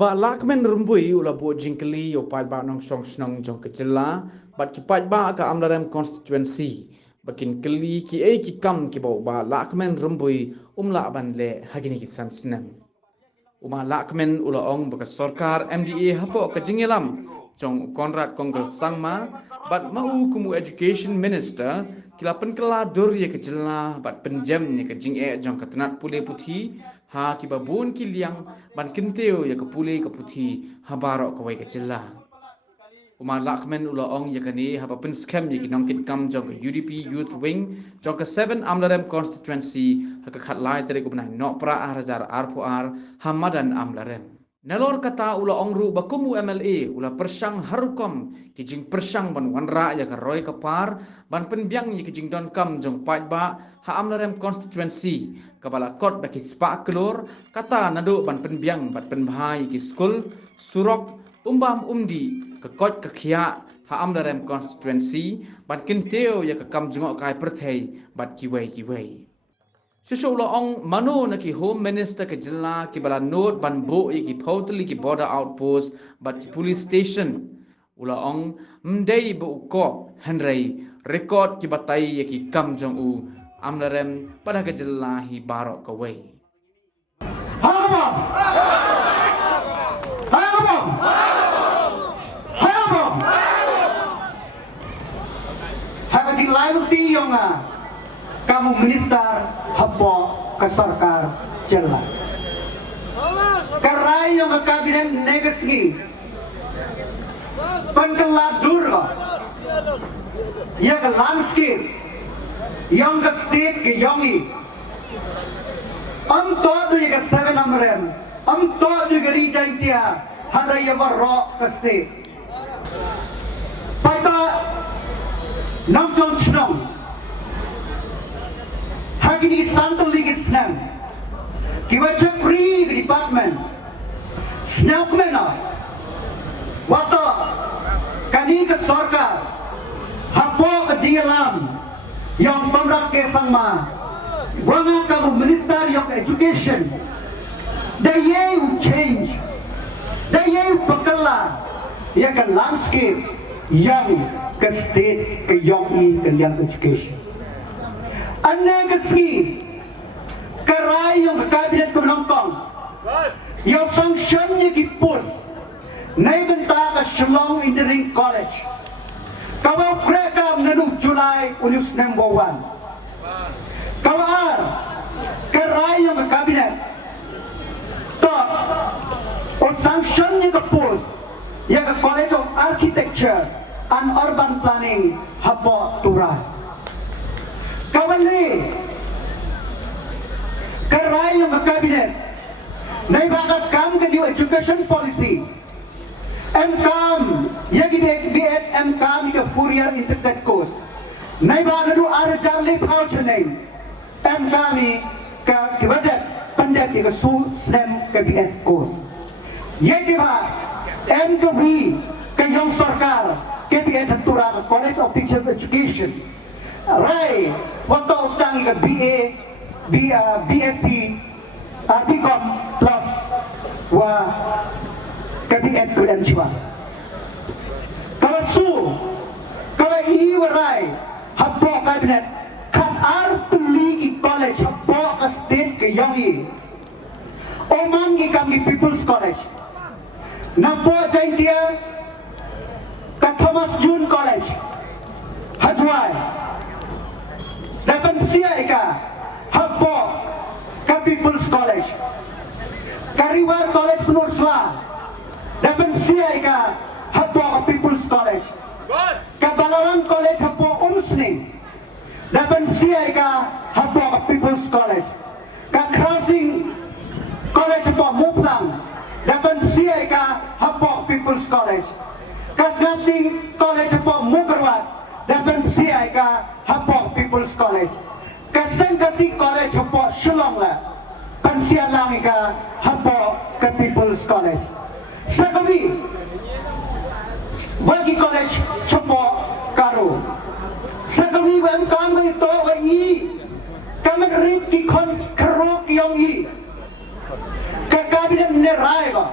ba lakmen rumbui ula bo jingkeli yo pai ba nong song snong jong kecela bat ki pai ba ka amlarem constituency bakin keli ki ki kam ki bo ba lakmen rumbui umla ban le hagini ki sansnem uma lakmen ula ong baka sarkar MDA hapo ka jingelam jong Konrad Kongkel Sangma bat mau kumu education minister kila penkela dur ye kecela bat penjam ye ke jinge jong katenat pule puthi ha ki babun ki liang ban kinteo ye ke pule ke puthi ha barok ka wai kecela uma lakmen ula ong ye kani ha pen scam ye ki nongkit kam jong UDP youth wing jong ke 7 amlarem constituency ha ka khatlai tere ko banai no pra arajar arpoar hamadan amlarem Nelor kata ula ongru bakumu MLA ula persang harukom kijing persang ban wanra ya ka roy kapar ban penbiang ye kijing don kam jong pajba ha amlarem constituency kabala kot baki spa kelor kata nado ban penbiang bat penbhai ki skul surok umbam umdi ke kot ke khia ha amlarem constituency ban kinteo ya ka kam jongok kai perthei bat kiwei Susu la ong mano na ki home minister ke jilla ki bala note ban bo ki totally ki border outpost but police station ula ong mdei bo ko henrei record ki batai ki kam jong u amlarem pada ke jilla hi barok ka wei Hagati lain ti yonga kamu minister hapo ke sarkar jela karai yang kabinet negasi penkeladur ya ke landscape yang ke state ke yongi to du ya ke 7 amrem to du ke region tia hada ya warok ke state pada nang jong chnong Hagini santo ligi snang kiwa chapri department snauk mena wato kani ke sarkar hapo ke jingelam yang pamrak ke sangma wanga kamu minister of education the year change the year pakala ya ke landscape yang ke state ke yongi ke yang education Anegasi karai yang kabinet kemenangkong yang function yang kipus naik bentang ke Shillong Engineering College kawal mereka menadu Julai unus number 1 kawal karai yang kabinet top or function yang kipus yang ke College of Architecture and Urban Planning hapo turai Kawali karai yang kabinet naik bakat kam ke new education policy MCAM yagi biat MCAM ke Fourier integrated course naik bakat du arjar lip out name MCAM ke kebadat pandai ke su snem ke biat course yagi ba MKB ke yang sarkar ke biat tura College of Teachers Education Rai, waktu sedang ke BSc, BCom plus wa kabinet kedam jiwa. Kalau su, kalau iwarai, hapo kabinet kan artuli college hapo ke state ke yongi. Oman ki kami People's College. Napo jain dia ke Thomas June College. Hajwai. Dapat siya ika hapo ka People's College Kariwar College Penursla dapat siya ika hapo ka People's College Kabalawan College hapo Umsning dapat siya ika hapo ka People's College ka Crossing College hapo Muplang dapat siya ika hapo ka People's College ka Snapsing College hapo Mukarwat dapat siya ika hapo People's College Kasengkasi College hapo Shillong la pansia lang ika hapo ke People's College Sakabi Wagi College hapo Karo Sakabi wan kami ito wa i kaman rit ki kons karo kiyong i kakabinet ni Raiva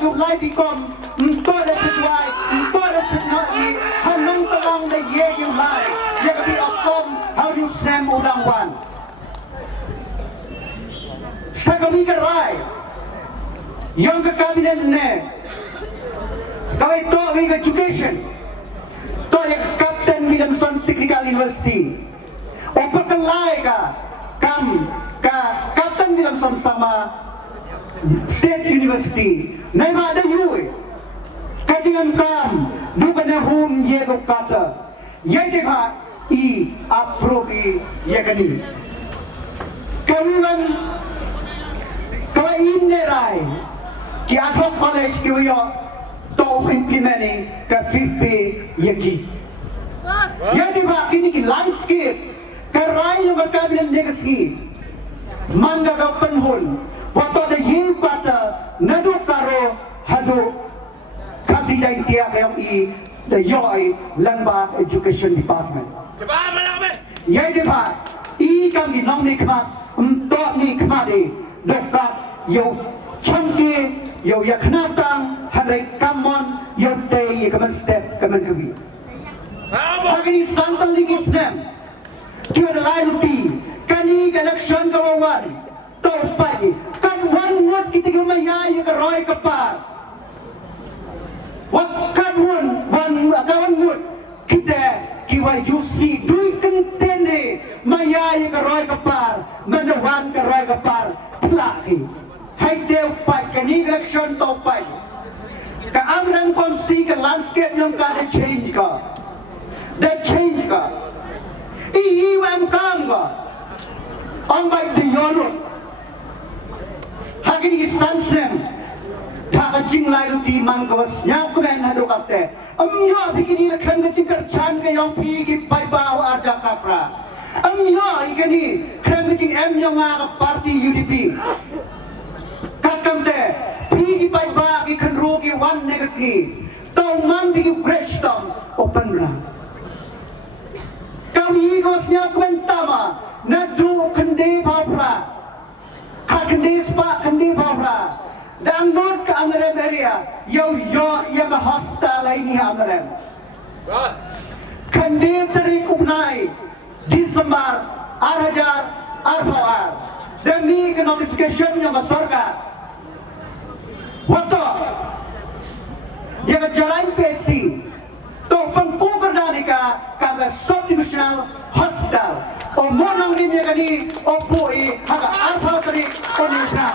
tu lai di kom to da sesuai to da sesuai hanung tolong da ye you lai ye ka bi okom how you snem udang wan sakami ka rai yang ke kabinet ne kawai to with education to ye Captain Williamson Technical University opa ka lai ka kam ka Captain Williamson sama State University nai ma da yu kajingan kam bukan hum ye ko kata ye de ba I aprobi ye kani kawiwan kawa inne rai ki athok college ki yo to implement ka 50 ye ki ye de ba kini ki landscape ka rai yo ka kabinet legacy manga ka penhun waktu ada hiu kata nadu karo hadu kasih jain tiap yang the yoi Landmark Education Department. Yang depan kami nom ni kemat untuk ni kemari dekat yo cangkir yo ya kenatang hari kamon yo teh ya kemen step kemen kebi. Hari ini santan lagi senam. Cuma lain ti kani election kawawari tau pagi. Kan wan kita kemaya ya keroy kepar. Wakan wan kawan mut kita kiwa yusi dui kentene maya ya keroy kepar. Mana wan keroy kepar pelaki. Hai deu pai kani election tau pagi. Ka amran konsi ka landscape yang ka change ka. That change ka. Iwam kanga. Ang baik di yonut. Hari ini sansem, dah jing lai luti man kawas nyam kemen hadu kapte. Amyo begini lekhan kecing kerjaan ke yang pergi pai bau arja kapra. Amyo ikani keren kecing yang ngah parti UDP. Kakam te pergi pai bau ikan rogi one negasi. Tau man pergi brainstorm open lah. Kami kawas nyam kemen tama nadu kende papra. Kendis pak kendi bawra dan not ke Amrem area yo yang hospital ini Amrem kendi terik upnai Disembar arhajar arfawar demi ke notification yang sorga waktu yang jalan PC to pengku kerdanika kaga subdivisional hospital o monang ni dia kani o boi haga arpa tari o ni kan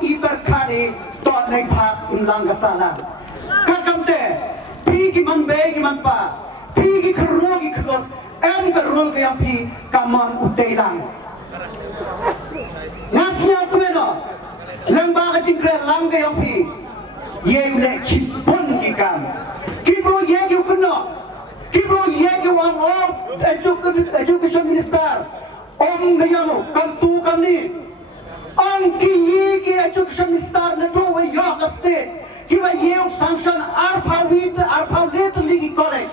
ki berkati to nai phak imlang kasala kakamte pi ki man be ki man pa pi ki khro ki khot en ka rol ke am pi kamon uteilang nasya kumeno lamba ka jingre lang ke am pi ye le chipon ki kam Kibro yegi kuno, kibro yegi wang education minister, ngayamu kantu kami, ki education minister na do we York State, kiba yeu sanction arpa lit ligi college,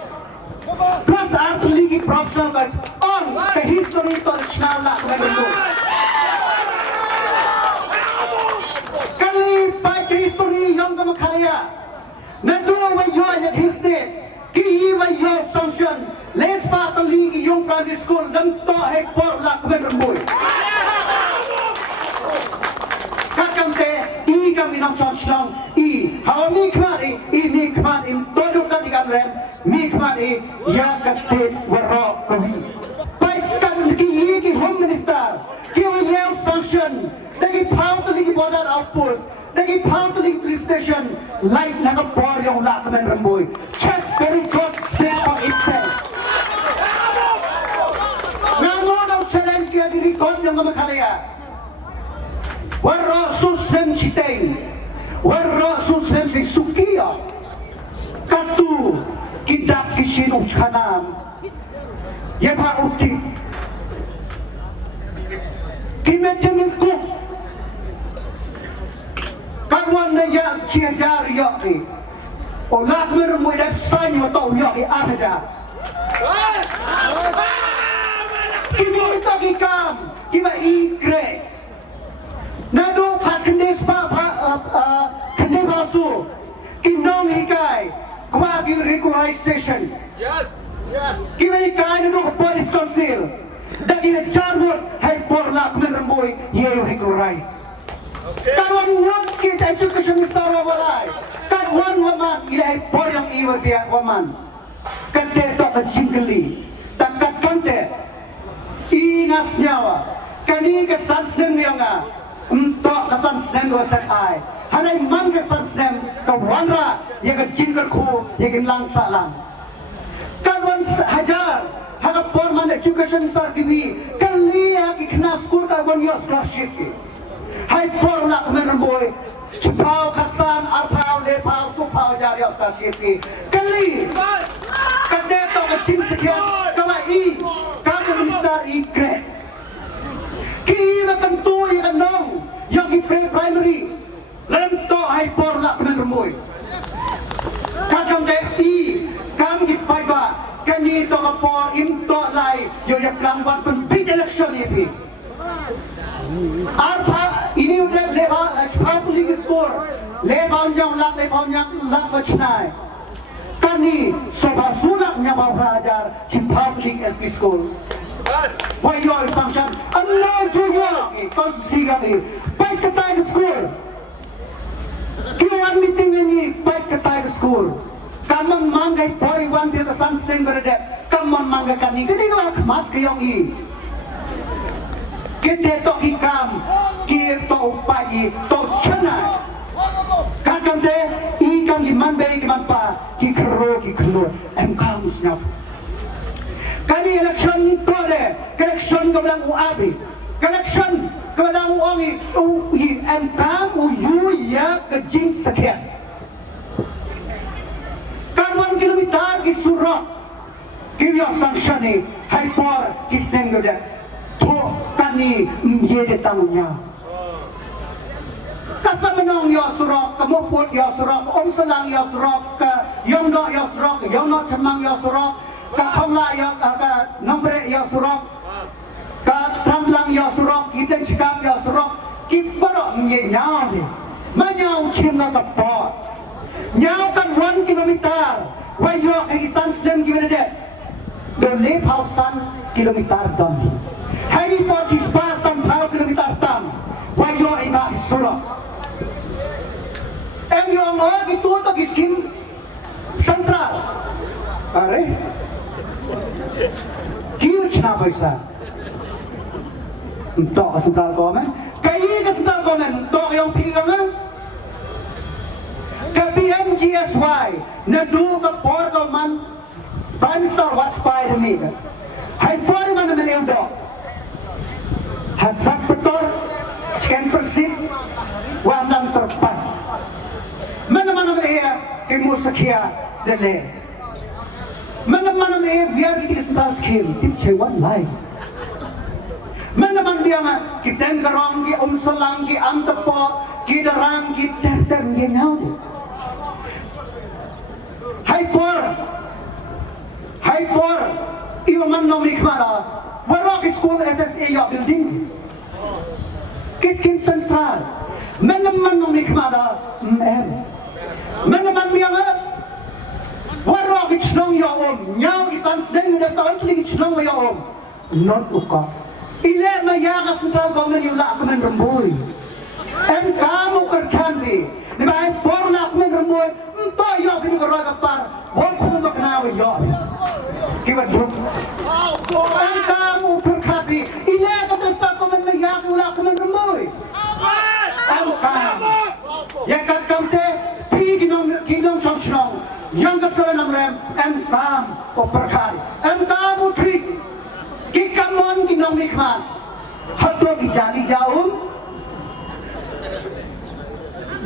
plus art ligi professional college, ke history college na la kemendo. Kali pa history yang kamu kalian. Nado wayo ya hisne ki wayo sanction les pa to ligi yung primary school dam to he por la kemboy kakamte kami nam sanction how mi kmari todo kadigan rem mi kmari ya ka state waro kawi pai kan ki home minister ki wayo sanction dagi pound to ligi border outpost Lagi public police station light na kapor yung lakaman ramboy. Check very good speak for itself. Ngayon ang challenge kaya di-record yung kamakhalaya. Waro susem chiteng. Waro susem si sukiya. Katu kidak kishin uchkanam. Yeba utip. Kimetemil kuk. Kawan na yang ciajar yoki, olat meremui dan sanyo tau yoki aja. Kimu itu kikam, kima ikre, kene basu kinong hikai kwagi regularization yes kini kai no police council dagi charmut hai porla kumen ramboi ye regularize kan wan kita education minister walai kan wan waman ilai por yang iwer dia waman kate to jingli takat kante inas nyawa kani ke sansnem nianga untuk kesan snem go set ai hanai man ke san snem ka wanra ye ka jingkar khu ye kim lang sa lang kan wan hajar haga por man education sar kiwi kalia ki khna school ka wan yo scholarship ki hai por la men boy chupao khasan arpao le pao su pao jar yo scholarship ki kali kade to ka jing sekian ka i ka minister i grade ki kan tu yang nong yang ki primary lento hai por la kemen remoy kakam de i kam ki paiba kani to ka por im to lai yo ya klang wan pen big election ni pi arpa ini udah leba public score leba yang lak machnai kani sabah sunak nya ba rajar ci public LP school why you are function Allah juwa kon siga ni baik ke tai school kiwan meeting ini baik ke tai school kamang manggai pori wan dia kesan seng berada kamang manggai kani kini lah kemat ke yang i kita to ikam kita to upai to chana kakam te ikam di manbe ki manpa ki kero em kam snap kani election prode election kebelang uabi election kebelang uangi em kam u ya kejing sekian kawan kilometer ki surah ki yo sanction ni hyper ki stem gode to kani ye de tamunya kasamenong yo surah kamu put yo surah om selang yo surah ka yong do yo surah yong no chamang yo surah ka thongla yo ka nombre yo surah ka tramlang yo surah ki den chikap yo surah ki poro ye nyao ni ma nyao chim na ka po nyao kan 1 kilometer wa yo ai san stem ki bene de do le phao san kilometer dom hari po chi spa san phao kilometer tam wa yo ai ba surah em yo ngo ki tu to ki skim central are kiu chna paisa untuk ke central komen kai ke central komen untuk yang pi ka ngan ke PMGSY na du ka por ka man prime minister watch by the me hai por man na leu do hat sak petor scan persip wa nang terpan mana dia ke musakia dele mana dia biar kita central scheme tip cewan lai mana dia ma kita ngarong ki salang ki am tepo ki darang ki ter ye ngau hai por iman nomik mana warok school SSA ya building kiskin central mana nomik mana mana dia ma warok chnong ya nyau isan sedeng de country chnong ya not uka ile ma ya ka central government yula akan rembui em kamu kerjaan ni baik por la akan rembui to yo kini ko ra par bon khu to kana yo kiba drum em kamu perkhati ile ka central government ma ya ka yula akan rembui em kamu ya kat kamte kingdom chonchong yang ka sa lam em kam ko perkhati em kamu tri ki kamon kingdom nikman hatro ki jali jaum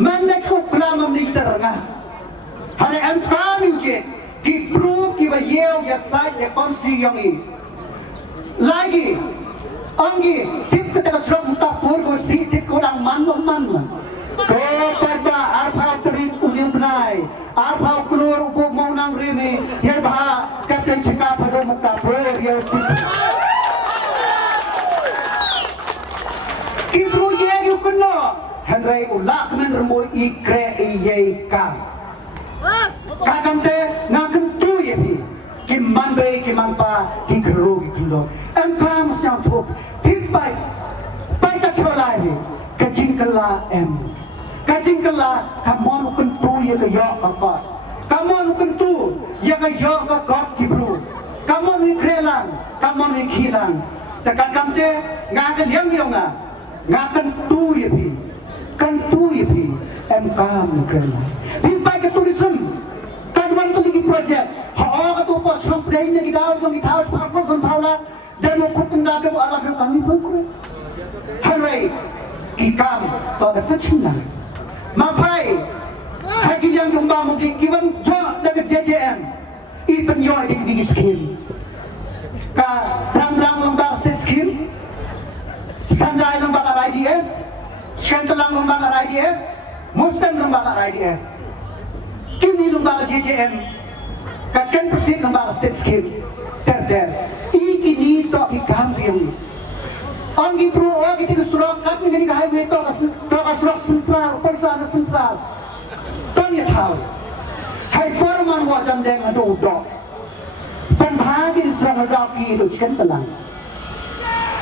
mandak uklam ni teranga hane em kam je ki prove ki ba yeo ya side ya konsi yongi lagi angi tip kita srok ta pur ko si tip ko dang man ko pada arpa teri ulim benai arpa keluar ubu mau nang rimi ya ba kapten cekap pada muka ber ya kibru ye yu kena kan rai ulak men remoi ikre iye kam kakam te ngakam tu ye pi kim man be kim man pa ki kro ki klo em kam snyam thup pip pai ka cholai ni kajing kala em kajing kala kamon kun tu ye ka yo ka kamon kun tu ye ka yo ka ki bru kamon ni krelang kamon ni khilang ta kakam te ngakal yang yonga ngakan tu ye pi kan tu ye pi em kam ni krelang pip pai ka tourism kan wan tu lagi project ha ka tu po shop dei ni daw jong ki house park ko sun phala dan mo kutun da ko ala ko kami pun ko hare ki kam to da pachina ma pai hai ki yang jong ba mo ki kiwan jo da ke JJM I pen yo di ki skim ka ram lamba state scheme sandai lamba IDF skantalang lamba IDF muslim lamba IDF kini lamba JJM ka 10% lamba state scheme ter I kini to ikam biang ang gibro o kiti surok kat ni ka highway to ka surok central persana central ton ya thau hai porman wa jam deng adu do pan bha ki sang da ki do chen talang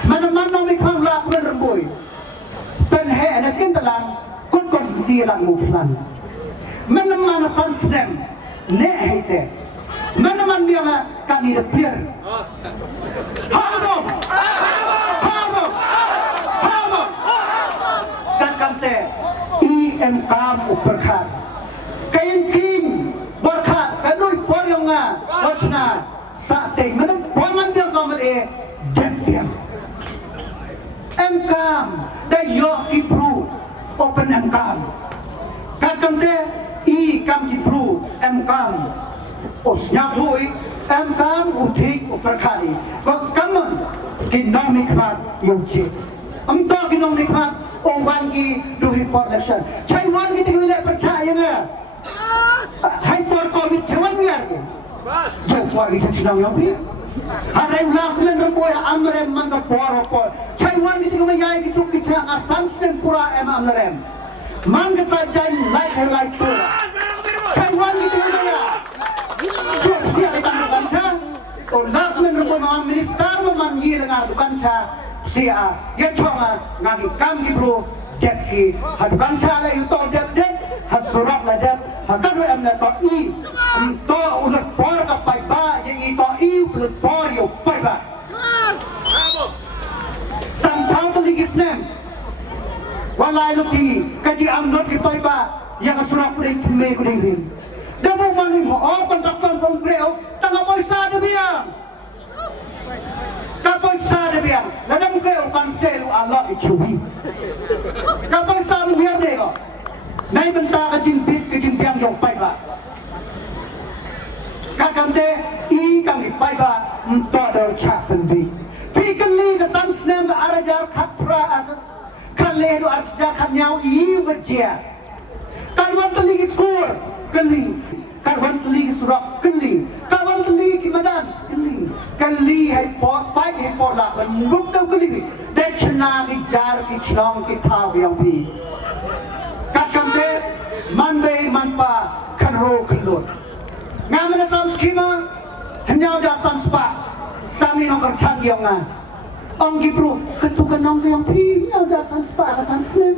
man no mi khang la ko remboi pan he na chen talang kon si lang mu plan man san snem ne hete man biang ka ni de pier ha kan kamte em kam uperkhat kain king berkhat kanui poryonga wachna sa te man poman biang kam e dem em kam da yo ki pru open em kam kan kamte I kam ki pru em kam osnya thui em kam uthik uperkhani ko kamon ki nomi khat yongchi am to ki nomi khat o wan ki du report election chai wan ki tingile percaya nga hai por covid chawan nga jo por ki chinang yopi harai ulang men remboy amrem man ka por chai wan ki tingile yai ki tuk ki cha asan snem pura em amrem man ka sa jai like pura chai wan ki tingile ya jo sia ai tang kan cha o lak men remboy man minister man yi nga dukan cha sia ya chonga ngaki kam ki bro dep ki hadukan cha la yu to dep hasurak la dep hakan we am la to I to ulat por ka pai ba ye I to I ulat por yo pai ba sam thau to ligis nem walai lo ki ka ji am not ki pai ba ya hasurak ku ding me ku ding rim da mo man rim ho kon tak kon from greo tanga poisa de biang kapag sa de biang ladam ke ukan selu Allah ichuwi kapag sa mu yer de ko nai benta ka jin bit ke jin biang yong pai ba kakam de I kam ni pai ba to do cha pen bi fikali ka san snem ka arajar khapra kan le do arja kan nyau I wajia kan wan tali ki school kali kan wan tali ki surap kali kan wan tali ki madan kali hai por pai hai por la man nguk dau kali de chna ki jar ki chlong ki thau yang bi kakam de man be man pa kan ro kan lot ngamen sam skima hanyau ja san spa sami no kan chang yang nga ong gi bro ketukan nong yang pi nyau ja san spa san slim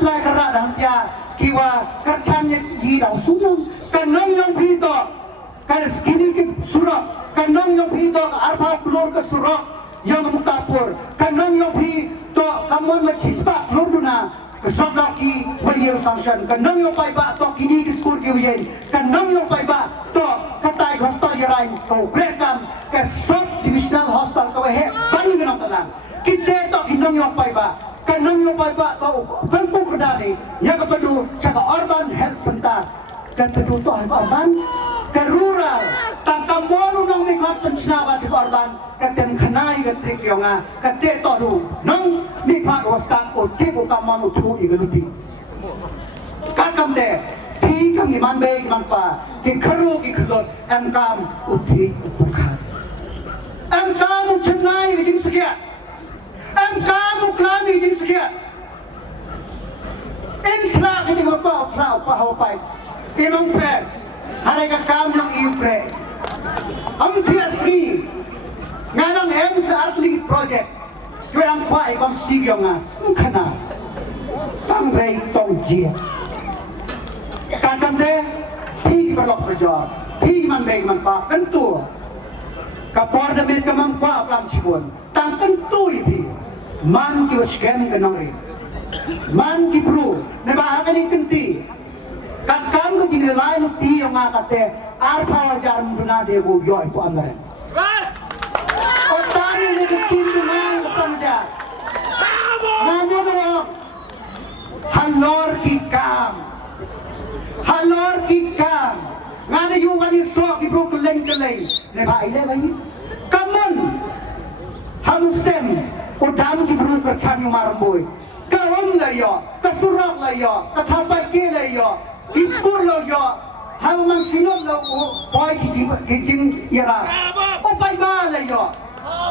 plai kara dang pya kiwa karchan yi dau sunong kan nong yang pi to kan skini ki surah kanong yung pito arpa klor ka surok yang mutapur kanong yung pito kamon machispa klor duna kasok laki wayer sanction kanong yung paiba to kini ki school ki wayen kanong yung paiba to katay hostel yaray ko grekam ka sok divisional hostel ko he bani ganong talang kite to kinong yung paiba kanong yung paiba to pangko kadani yang kapadu sa urban health center kan padu to urban ka rural tangkamonu nang mi khat pensnawa si korban katen khanai ga trik yonga kate toru nang mi khat wastan o tibu kamanu thu igaluti kakam de pi kam iman be iman pa ki kharu ki khlot am kam uthi upukha am kam chnai jing sakya am kam klami jing sakya Intlak ini apa pai. Imam pred. Hari kakam yang iupre. Tiasi. Nganang atlet project. Kue ang pai kong sigyo nga. Kana. Tang rei tong jia. Kakam de. Pi balok berjor. Pi man bay man pa. Tentu. Kapor de mit kamang pa plam sibun. Tang tentu ipi. Man ki wasken kanang rin. Man ki bro. Nabahakan ni kenti. Kakam ko jinilay no pi yung akate. Arpa wajar muna de bu yoy po amaren. O tani ni ketin dumang samja. Ngano no. Halor ki kam. Halor ki kam. Ngano yung ani so ki bro keleng. Ne ba ile ba yi. Kamon. Hamustem. O dam ki bro kerchan yung marboy. Kawam layo, kasurak layo, katapat ke layo, kiskur layo, hamang sinop lo boy kijing yara, upay ba layo,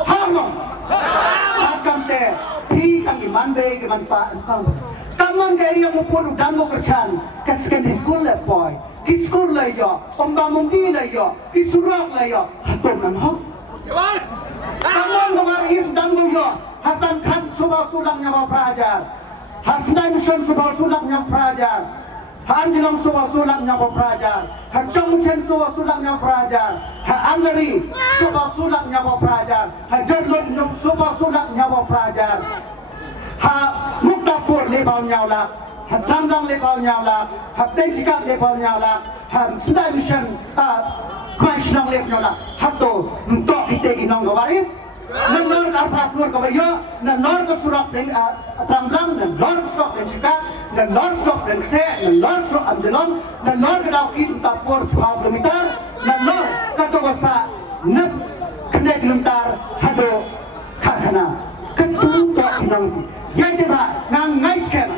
hamang, hakam te, pi kami manbe keman pa, kamon dari yang mupun udang mo kercan, kasken diskul le boy, kiskur layo, pembamungdi layo, kisurak layo, hatom namhok, kamon kamar is dango yo. Hasan Khan subah sulam yang pelajar, Hasnai Mission subah sulam yang pelajar, Anjilang subah sulam yang pelajar, Jong Chen subah sulam yang pelajar, Anleri subah sulam yang pelajar, Jadlut subah sulam yang pelajar, Muktapur lebau nyawlak, Tamdang lebau nyawlak, Densikap lebau nyawlak, Hasnai Mission Krishnang lebau nyawlak, Hato Mtok kita inong gawaris. Nalor arpat nur kabayo, nalor ke surak dan Tramblang, nalor surak dan Cika, nalor surak dan Se, nalor surak Amjelong, nalor ke Dauki untuk 40 kilometer, nalor ke Tawasa, nep kena kilometer, hado kahana, ketumpah kinang, yang tiba ngang ngais kena,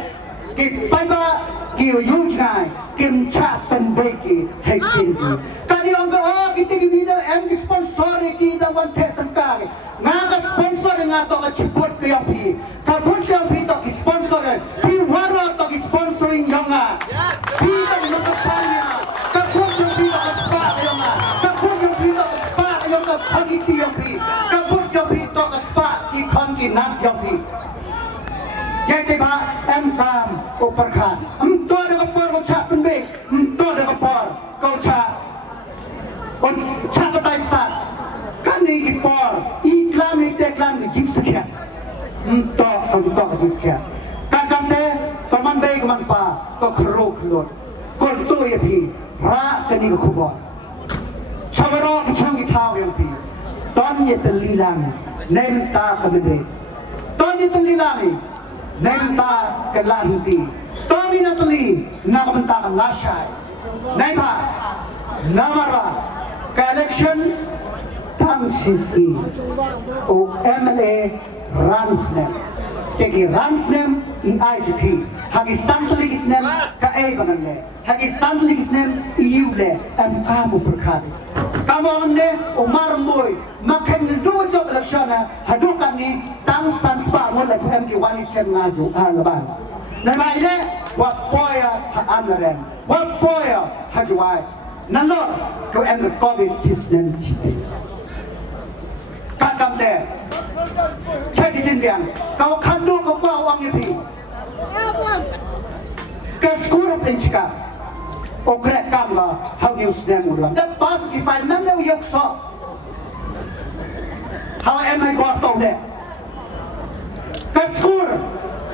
ki paiba ki yujngai, kim chat penbeki hekinti. Kali orang oh kita ki video di sponsor ki dalam tengkang. Ngaga sponsor ngato ka chipot ke yang pi. Kabut ke yang pi to ki sponsor. Pi waro to ki sponsoring yang nga. Pi to ki nokapanya. Kabut yang pi to ka spa yang nga. Kabut yang pi to ka spa yang ka khagiti yang pi. Kabut yang pi to ka spa ki khon ki nak yang pi. Yang tiba kam uperkan. Emto de kapor ko chat penbe. Emto de kapor ko chat. On chat patai start. Kani ki por iklam ki jingsekian to ke jingsekian kakam te teman baik man pa to khro khlot kol to ye phi ra kani ko khubo chabaro ki chang ki thaw ye phi ton ye telilang nem ta kamde ton ye telilang nem ta ke lanti ton ye natli na kamta ka lashai nem ba namara ka election Tam sisi o MLA Ransnem tegi Ransnem I IGP hagi santuligisnem ka egonale hagi santuligisnem iule kamu berkati kamu amne o marmoy makan dua job eleksana hadukan ni tang sanspa mulai PM ki wani chen ngaju alaban nama ile wapoya ha amren wapoya hajuai nalor ko em covid tisnem tipe kakam te cai sin biang kau kandu kau uang nyepi ke sekolah pencika okrek kamla how news dan ulang dan pas kifai memang yok so how am I got to de ke sekolah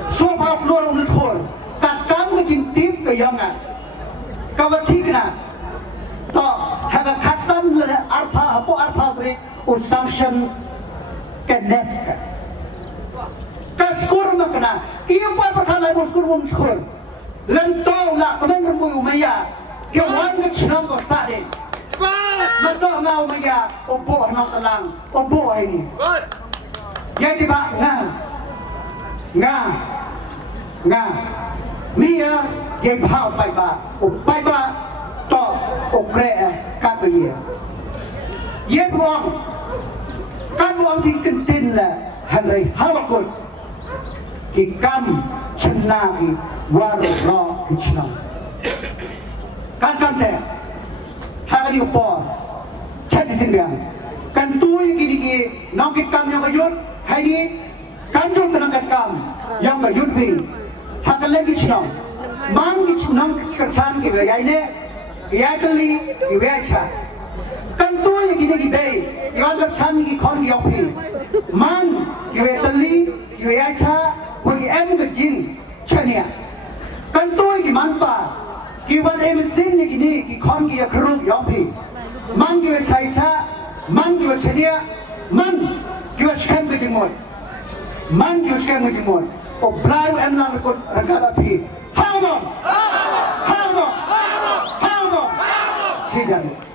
sopa keluar umur khor kakam ke jintip ke yangan kau tikna to haga khasan le arpa tre o sanction ke neska kaskur makna iyo pa pakala boskur mum khol lento la kamen mu umaya ke wan ke chnam ko sade mato nga umaya obo hanang talang obo ini ya di ba nga mia ye phao pai ba to okre kat ye ye buang kan buang di kentin la halai hawakut ki kam chna ki war lo ki chna kan kam te ha ga ni po chat sin biang kan tu ki ni ki nong ki kam yang yut hai ni kan ju tanang kan kam yang ga yut wing ha ka le ki chna mang ki chna ki chan ki ve yai ne ya ka li ki ve cha kan tu ki ni ki be yang ga chan ki khon ki yop pi mang ki ve ta li ki ve cha wa ki em ga jin cha ne kan tu ki man pa ki wan em sin ni ki ni ki khon ki ya khru yop pi mang ki ve chai cha mang ki ve cha ne mang ki ve scam ki jing mot mang ki ve scam ki jing mot o blau em la ko ra ga pi ha mo